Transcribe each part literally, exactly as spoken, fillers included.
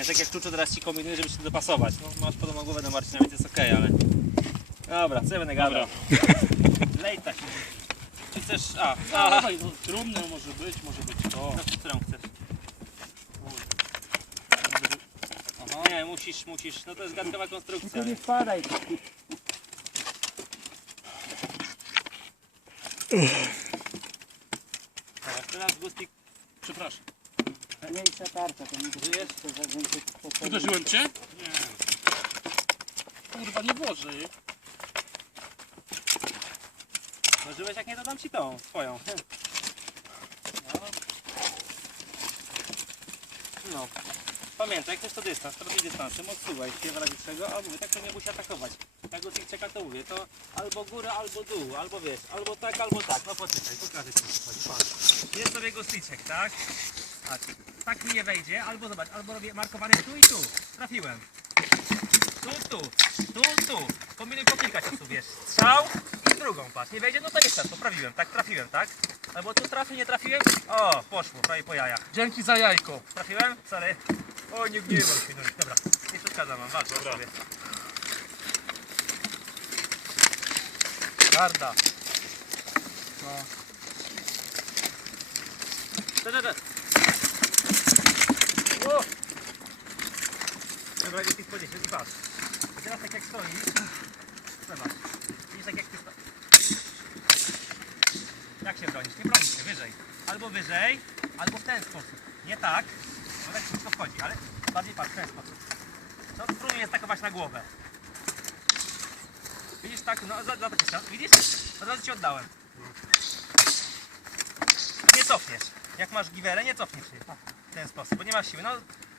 Ja tak jak kluczu teraz ci kombinuję, żeby się dopasować. No, masz podobną głowę do Marcina, więc jest okej, ale... Dobra, co ja będę gadał? Lejta się. Czy chcesz... A, A, a, dawaj, no, trumnę może być, może być to. no, którą chcesz? Aha. Nie, musisz, musisz. No to jest gadkowa konstrukcja. Tylko nie wpadaj. Dobra, teraz gustik. Przepraszam. Mniejsza tarcza, to nie Żyjesz? to za więcej potrzeby. Uderzyłem cię? Nie. Kurwa, nie włożę jej. Możesz jak nie, to dam ci tą, swoją. No. Pamiętaj, jak też to dystans, trochę dystansem, odsuwaj się w razie czego, albo mówię, tak to nie musi atakować. Jak gustik czeka, to mówię, to albo góra, albo dół, albo wiesz, albo tak, albo tak. No poczekaj, pokażę ci co chodzi, patrz. Jest sobie gusliczek, tak? Patrz, tak mi nie wejdzie, albo zobacz, albo robię markowany tu i tu. Trafiłem. Tu, tu, tu, tu. Kombinuj po kilka ciosów, wiesz. Strzał i drugą, patrz. Nie wejdzie, no to jeszcze raz, poprawiłem, tak? Trafiłem, tak? Albo tu trafię, nie trafiłem. O, poszło, prawie po jajach. Dzięki za jajko. Trafiłem? Sorry. O, nie gniewam się. No, dobra, nie przeszkadzam wam, walczę sobie. Garda. No. Czekaj, czekaj. O! Dobra, jak ty wchodzisz, i patrz. I teraz tak jak stoisz, zobacz. Widzisz tak jak ty stoisz. Jak się bronisz? Nie bronisz się, wyżej. Albo wyżej, albo w ten sposób. Nie tak, bo tak wszystko wchodzi, ale bardziej patrz w ten sposób. No, spróbuj je stakować na głowę. Widzisz tak, no za, za taki czas, widzisz? Od razu ci oddałem. Nie cofniesz. Jak masz giwerę, nie cofniesz się w ten sposób, bo nie masz siły. No.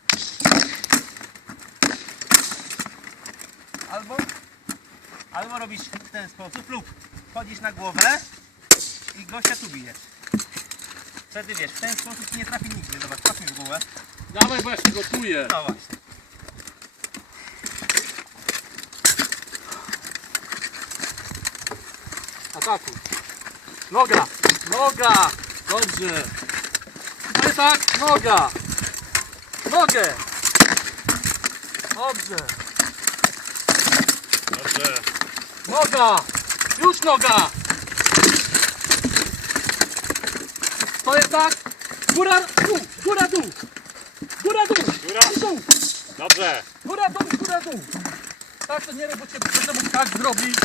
Albo, albo robisz w ten sposób lub wchodzisz na głowę i gościa tu bijesz. Wtedy wiesz, w ten sposób ci nie trafi nigdy. Zobacz, trafi w głowę. Dawaj, bo ja się gotuję. No właśnie. Atakuj. Noga. Noga. Dobrze. No i tak, noga. Nogę. Dobrze. Dobrze. Noga. Już noga. To jest tak. Góra, dół. Góra, dół. Góra, dół. Góra. I dół. Dobrze. Góra, dół, góra, dół. Tak to nie rób, bo cię będę mógł tak zrobić.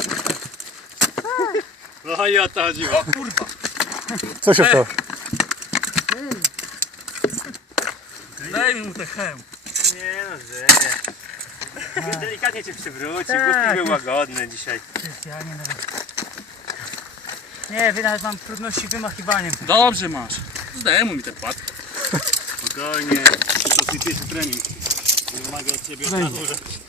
No i o to chodziło. O kurwa. Co się to? Daj mi mu ten chem. Nie no, że delikatnie cię przywrócił, Tak. gustik był łagodny dzisiaj. Specjalnie nawet. Nie, wy nawet mam trudności z wymachiwaniem. Dobrze masz. Zdejmuj mi ten płat. Spokojnie, to jest pierwszy trening. Nie wymaga od ciebie od razu, że